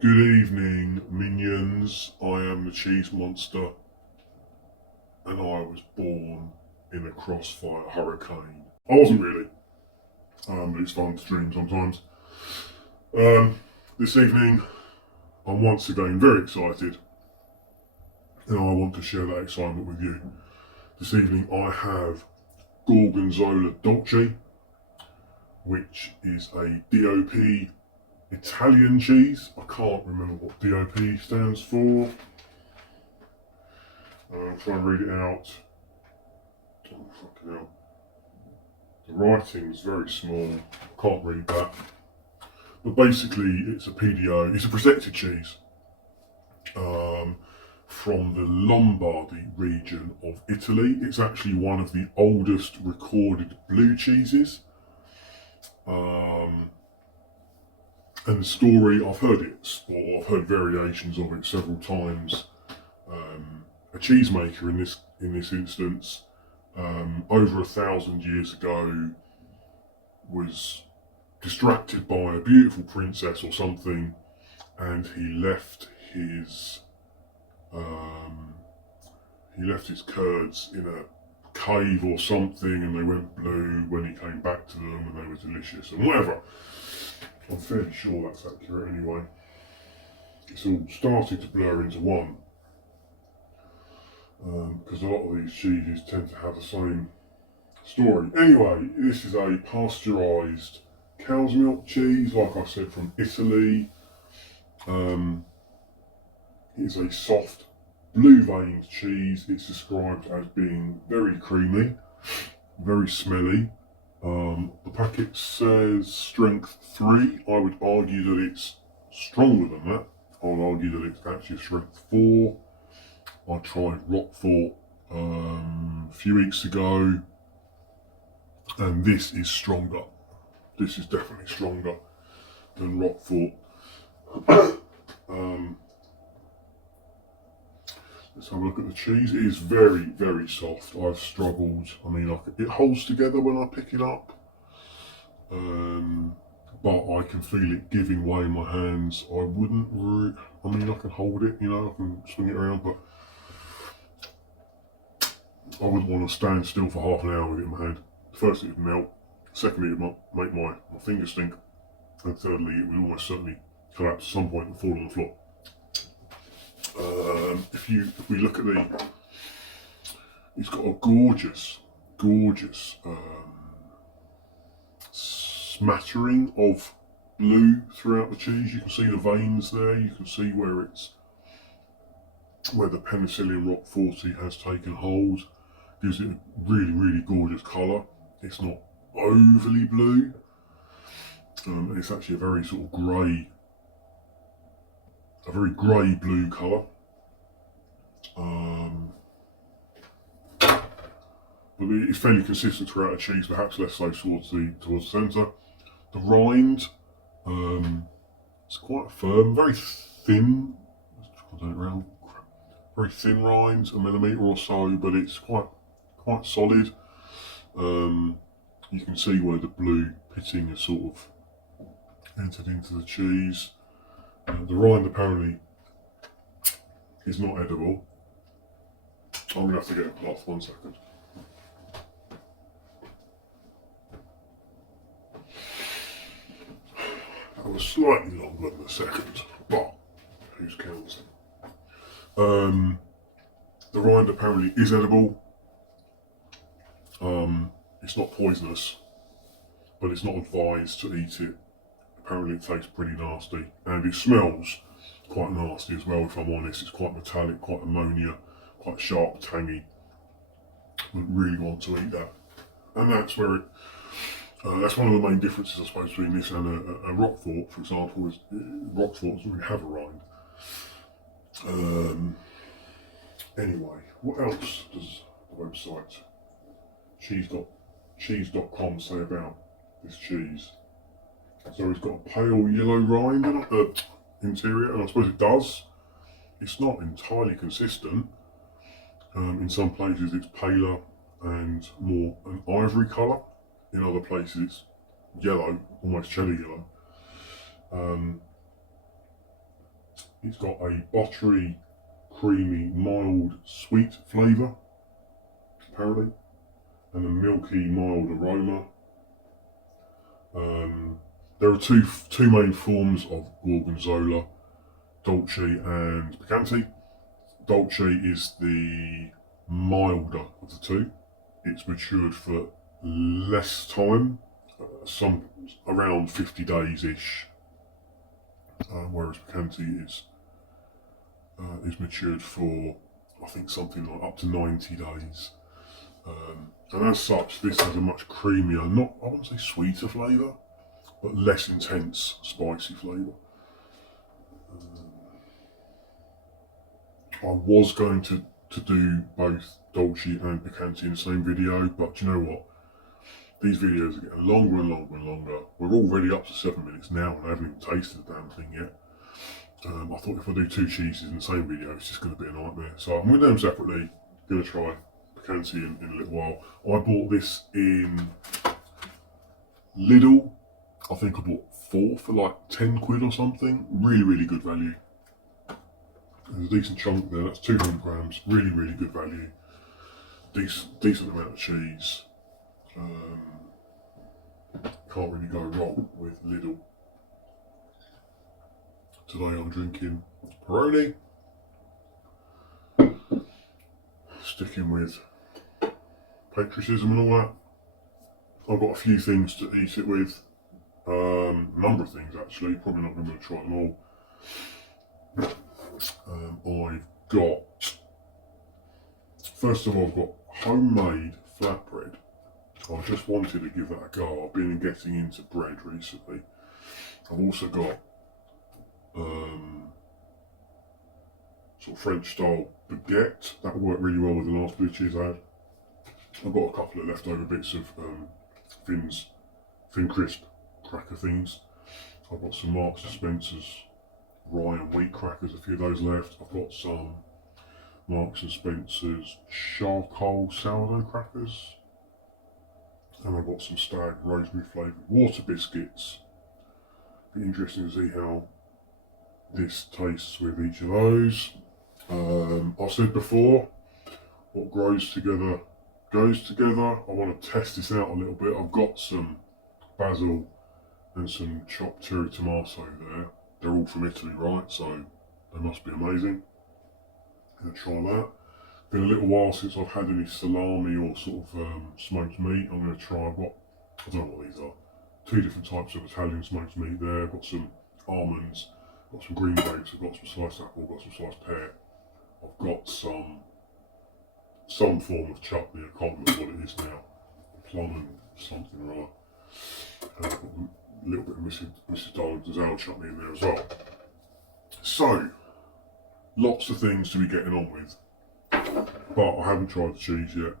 Good evening, minions. I am the cheese monster, and I was born in a crossfire hurricane. I wasn't really, but it's fun to dream sometimes. Um, this evening, I'm once again very excited, and I want to share that excitement with you. This evening, I have Gorgonzola Dolce, which is a DOP Italian cheese. I can't remember what DOP stands for. I'll try and read it out. Oh, fucking hell. The writing is very small. Can't read that. But basically, it's a PDO. It's a protected cheese from the Lombardy region of Italy. It's actually one of the oldest recorded blue cheeses. And the story, I've heard it, or I've heard variations of it several times. A cheesemaker in this instance, over 1,000 years ago, was distracted by a beautiful princess or something, and he left his curds in a cave or something, and they went blue when he came back to them, and they were delicious and whatever. I'm fairly sure that's accurate anyway. It's all started to blur into one, because a lot of these cheeses tend to have the same story. Anyway, this is a pasteurised cow's milk cheese, like I said, from Italy. It's a soft, blue-veined cheese. It's described as being very creamy, very smelly. The packet says strength 3. I would argue that it's stronger than that. I would argue that it's actually strength 4. I tried Roquefort a few weeks ago, and this is stronger. This is definitely stronger than Roquefort. Let's have a look at the cheese. It is very, very soft. I've struggled. I mean, it holds together when I pick it up, but I can feel it giving way in my hands. I mean, I can hold it, I can swing it around, but I wouldn't want to stand still for half an hour with it in my hand. Firstly, it would melt. Secondly, it would make my fingers stink. And thirdly, it would almost certainly collapse at some point and fall on the floor. If we look at it's got a gorgeous smattering of blue throughout the cheese. You can see the veins there. You can see where the penicillium roqueforti has taken hold. Gives it a really, really gorgeous colour. It's not overly blue. It's actually a very sort of grey blue colour. But it's fairly consistent throughout the cheese, perhaps less so towards the centre. The rind, it's quite firm, very thin. Very thin rind, a millimetre or so, but it's quite solid. You can see where the blue pitting has sort of entered into the cheese. The rind apparently is not edible. I'm going to have to get a cloth, 1 second. That was slightly longer than a second, but who's counting? The rind apparently is edible. It's not poisonous, but it's not advised to eat it. Apparently it tastes pretty nasty, and it smells quite nasty as well, if I'm honest. It's quite metallic, quite ammonia, quite sharp, tangy. I wouldn't really want to eat that. And that's where that's one of the main differences, I suppose, between this and a Roquefort, for example, is Roquefort doesn't really have a rind. Anyway, what else does the website cheese.com say about this cheese? So it's got a pale yellow rind interior, and I suppose it does. It's not entirely consistent. In some places it's paler and more an ivory colour. In other places it's yellow, almost cherry yellow. It's got a buttery, creamy, mild, sweet flavour, apparently, and a milky, mild aroma. There are two main forms of Gorgonzola, Dolce and Picante. Dolce is the milder of the two. It's matured for less time, some around 50 days ish, whereas Picante is matured for, I think, something like up to 90 days. And as such, this has a much creamier, not, I wouldn't say sweeter flavour, but less intense spicy flavour. I was going to do both Dolce and Picante in the same video, but you know what? These videos are getting longer and longer and longer. We're already up to 7 minutes now and I haven't even tasted the damn thing yet. I thought if I do two cheeses in the same video, it's just going to be a nightmare. So I'm going to do them separately. Going to try Picante in a little while. I bought this in Lidl. I think I bought 4 for like 10 quid or something. Really, really good value. There's a decent chunk there. That's 200 grams. Really, really good value. Decent amount of cheese. Can't really go wrong with Lidl. Today I'm drinking Peroni. Sticking with patriotism and all that. I've got a few things to eat it with. A number of things actually. Probably not going to try them all. I've got, first of all, I've got homemade flatbread. I just wanted to give that a go. I've been getting into bread recently. I've also got sort of French style baguette. That would work really well with the last blue cheese I had. I've got a couple of leftover bits of thin crisp cracker things. I've got some Marks and Spencer's rye and wheat crackers, a few of those left. I've got some Marks and Spencer's charcoal sourdough crackers. And I've got some Stag rosemary flavoured water biscuits. Be interesting to see how this tastes with each of those. I've said before, what grows together goes together. I want to test this out a little bit. I've got some basil and some chopped cherry tomato there. They're all from Italy, right? So they must be amazing. Gonna try that. Been a little while since I've had any salami or sort of smoked meat. I'm going to try, I don't know what these are. 2 different types of Italian smoked meat there. I've got some almonds, got some green grapes, I've got some sliced apple, got some sliced pear. I've got some form of chutney, I can't remember what it is now. Plum and something or other. And I've got a little bit of Mrs. Darlington's ale chutney in there as well. So, lots of things to be getting on with. But I haven't tried the cheese yet,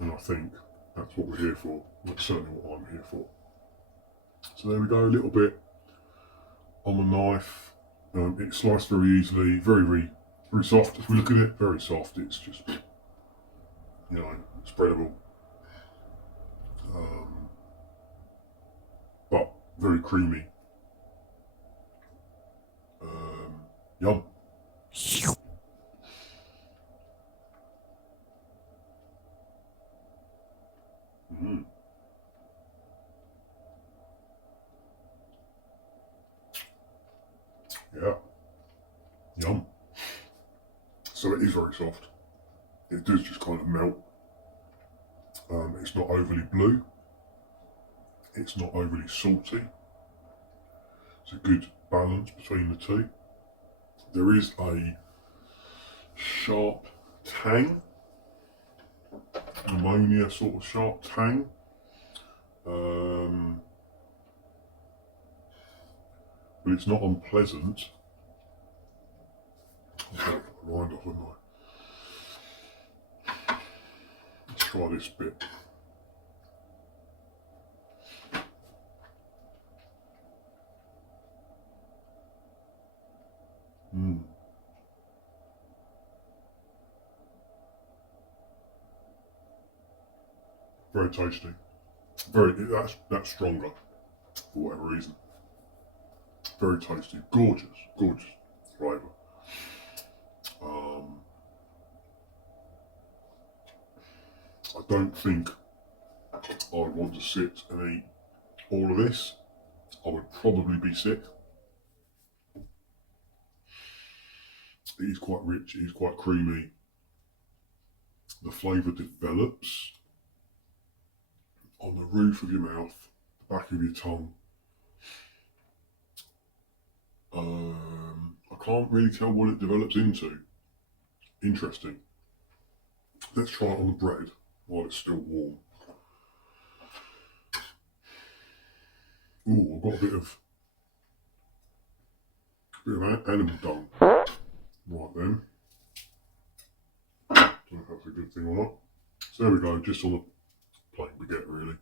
and I think that's what we're here for. That's certainly what I'm here for. So there we go, a little bit on the knife. It's sliced very easily, very, very, very soft. If we look at it, very soft. It's just, you know, spreadable. But very creamy. Yum. Mm. Yeah. Yum. So it is very soft. It does just kind of melt. It's not overly blue. It's not overly salty. It's a good balance between the two. There is a sharp tang, ammonia sort of sharp tang. But it's not unpleasant. I'll take the rind off, wouldn't I? Let's try this bit. Very tasty. That's stronger for whatever reason. Very tasty. Gorgeous, gorgeous. flavour. I don't think I would want to sit and eat all of this. I would probably be sick. It is quite rich, it is quite creamy. The flavour develops on the roof of your mouth, the back of your tongue. I can't really tell what it develops into. Interesting. Let's try it on the bread while it's still warm. Ooh, I've got a bit of animal dung. Right then. Don't know if that's a good thing or not. So there we go, just on a plain baguette really.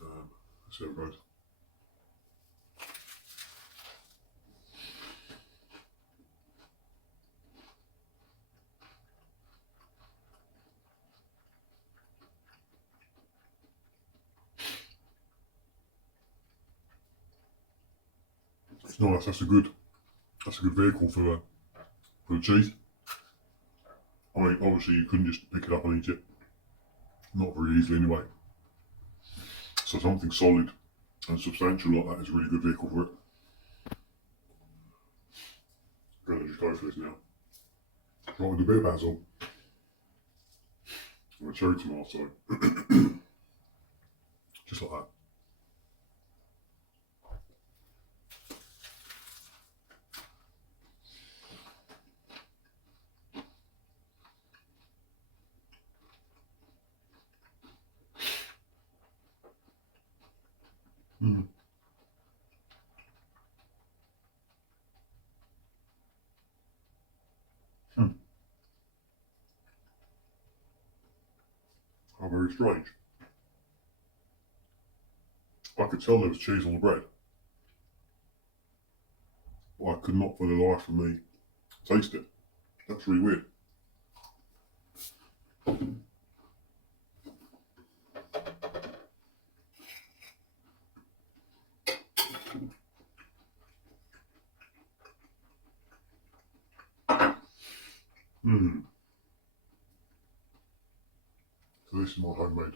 Let's see how it goes. It's nice. That's a good vehicle for the cheese. I mean, obviously you couldn't just pick it up and eat it. Not very easily anyway. So something solid and substantial like that is a really good vehicle for it. I'm going to just go for this now. Right, with a bit of basil and a cherry tomato. Just like that. Mm. Mm. How very strange. I could tell there was cheese on the bread, but I could not for the life of me taste it. That's really weird. Mm. So this is my homemade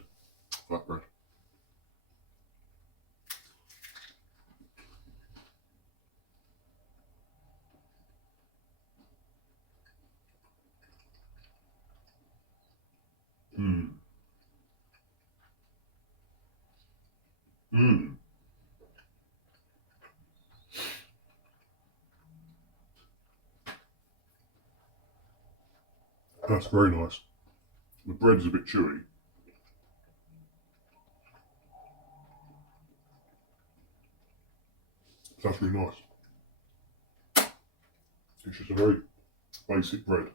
flatbread. Mm. Mm. That's very nice. The bread is a bit chewy. That's really nice. It's just a very basic bread.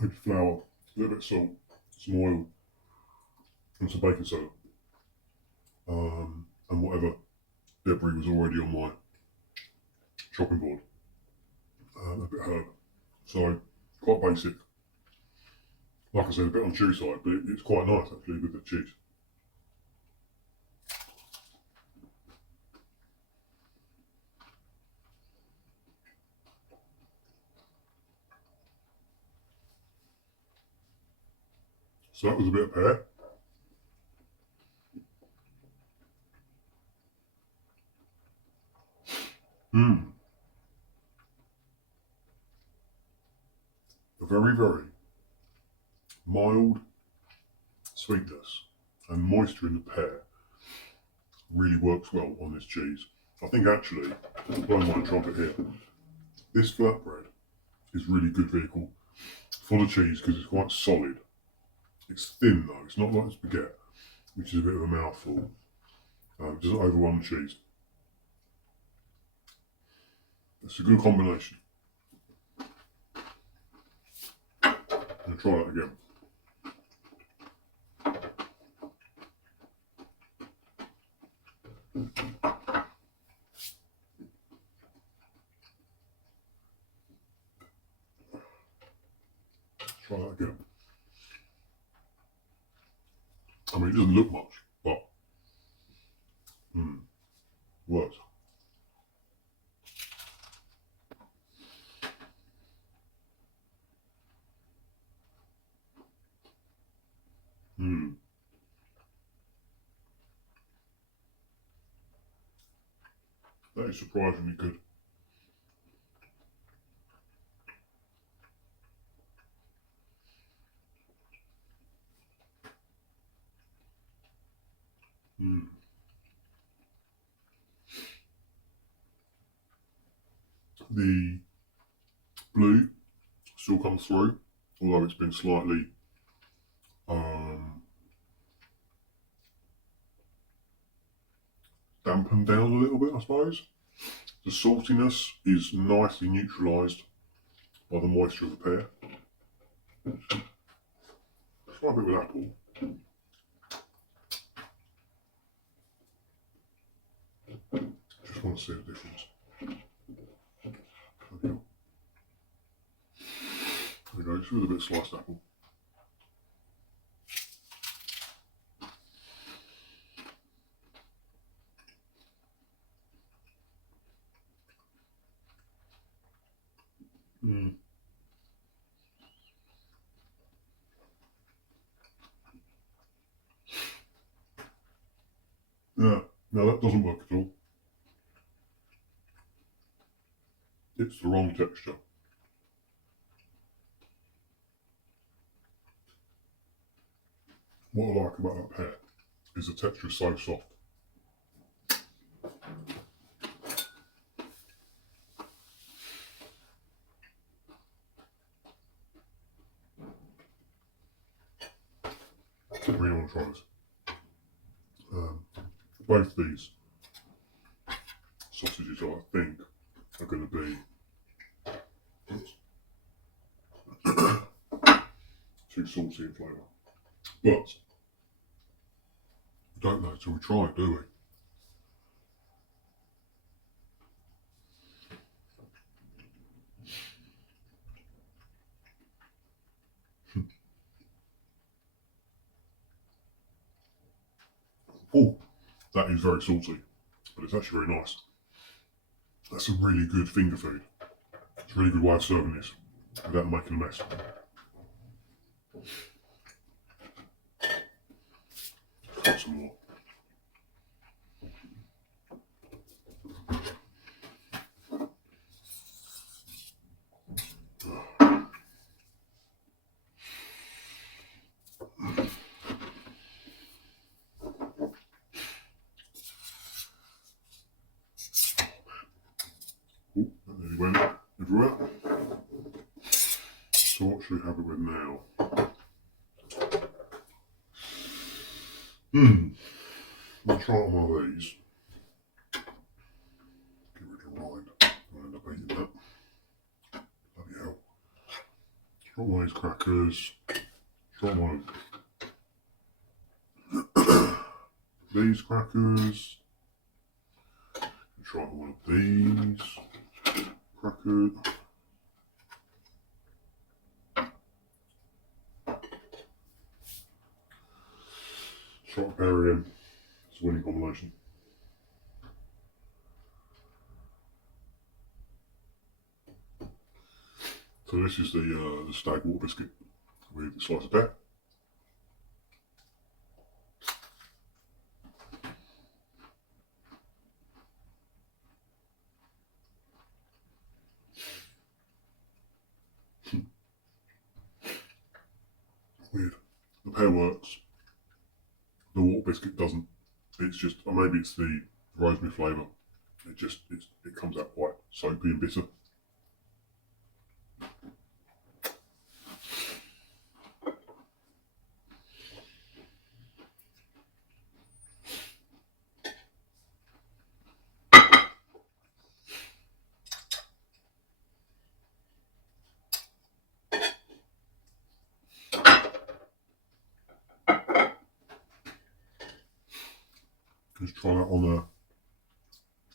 With flour, a little bit of salt, some oil, and some baking soda. And whatever debris was already on my chopping board. A bit of herb. So, quite basic. Like I said, a bit on the chewy side, but it's quite nice actually with the cheese. So that was a bit of pear. Mmm. A very, very mild sweetness and moisture in the pear really works well on this cheese. I think actually, blowing my trumpet here, this flatbread is really good vehicle for the cheese because it's quite solid. It's thin though, it's not like spaghetti, which is a bit of a mouthful. It doesn't overwhelm the cheese. It's a good combination. I'm going to try that again. Try that again. I mean, it doesn't look much, but works. Mmm. That is surprisingly good. Mmm. The blue still comes through, although it's been slightly dampened down a little bit, I suppose. The saltiness is nicely neutralised by the moisture of the pear. Try a bit with apple. Just want to see the difference. There we go, just with a bit of sliced apple. Mm. Yeah, no, that doesn't work at all. It's the wrong texture. What I like about that pear is the texture is so soft. I really want to try this. Both these sausages, I think, are going to be too salty in flavour. But we don't know until we try it, do we? Oh, that is very salty, but it's actually very nice. That's a really good finger food. It's a really good way of serving this without making a mess. Got some more. Oh, that nearly went everywhere. So what should we have it with now? I'll try on one of these. Get rid of the rind. I'll end up eating that. Bloody hell. Try one of these crackers. Try one of these crackers. Try one of these crackers. Try the pear in. It's a winning combination. So this is the stag water biscuit with a slice of pear. Weird. The pear works. The water biscuit doesn't. It's just, or maybe it's the rosemary flavour. It comes out quite soapy and bitter. Let's try that on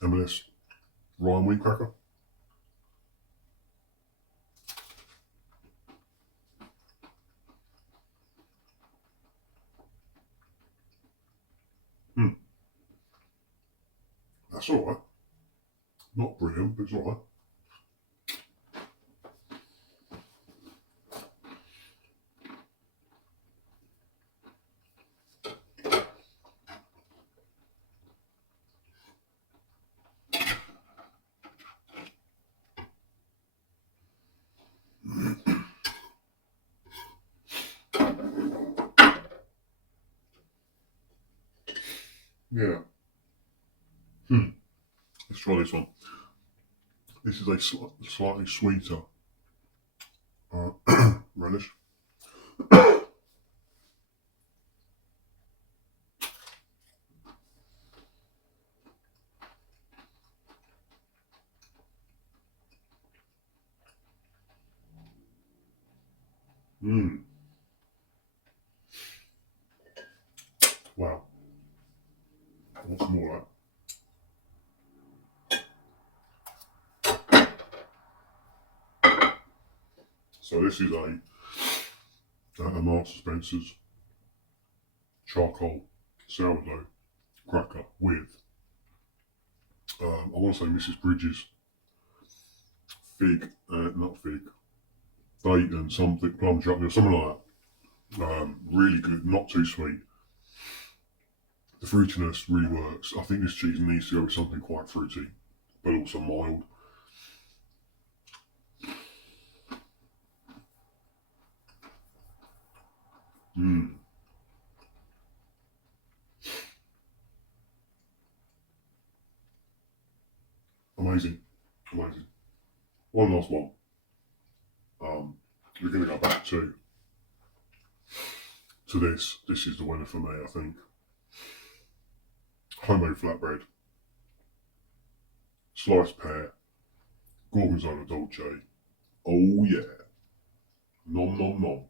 a M&S rye and wheat cracker. That's alright. Not brilliant, but it's alright. Yeah. Let's try this one. This is a slightly sweeter relish. Mmm. Wow. What's more of that? So this is a Marks and Spencer's charcoal sourdough cracker with, I want to say Mrs. Bridges fig, not fig, date and something, plum chutney or something like that. Really good, not too sweet. The fruitiness really works. I think this cheese needs to go with something quite fruity, but also mild. Mmm. Amazing. Amazing. One last one. We're going to go back to this. This is the winner for me, I think. Homemade flatbread, sliced pear, Gorgonzola Dolce. Oh yeah. Nom nom nom.